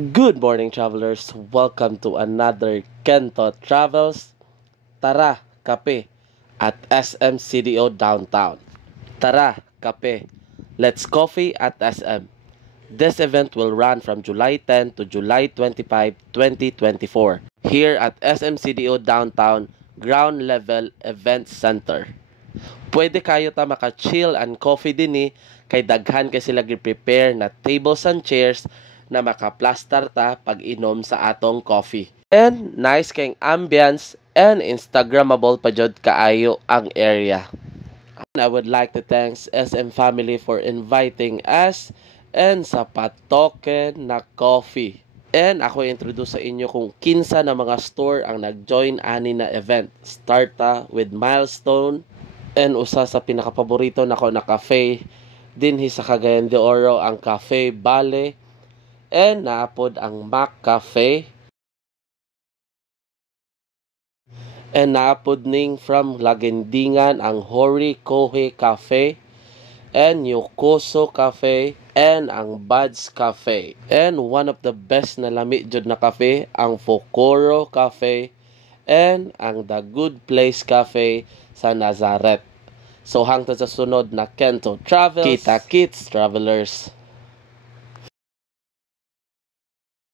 Good morning, travelers. Welcome to another Kento Travels. Tara, kape at SM CDO Downtown. Tara, kape. Let's coffee at SM. This event will run from July 10 to July 25, 2024 here at SM CDO Downtown Ground Level Event Center. Pwede kayo ta maka-chill and coffee din kay daghan kay sila gi-prepare na tables and chairs na makaplastar ta pag inom sa atong coffee. And nice kayong ambience and Instagrammable pa jud kaayo ang area. And I would like to thank SM family for inviting us and sa patoken na coffee. And ako introduce sa inyo kung kinsa na mga store ang nag-join ani na event. Starta with Milestone and usa sa pinakapaborito nako na cafe dinhi sa Cagayan de Oro ang Cafe Vale. And naapod ang Mac Cafe. And naapod ning from Lagendingan ang Hori Kohe Cafe. And Yokoso Cafe. And ang Buds Cafe. And one of the best na lami jud na cafe ang Fokoro Cafe. And ang The Good Place Cafe sa Nazareth. So hangtod sa sunod na Kento Travels. Kita kits, travelers.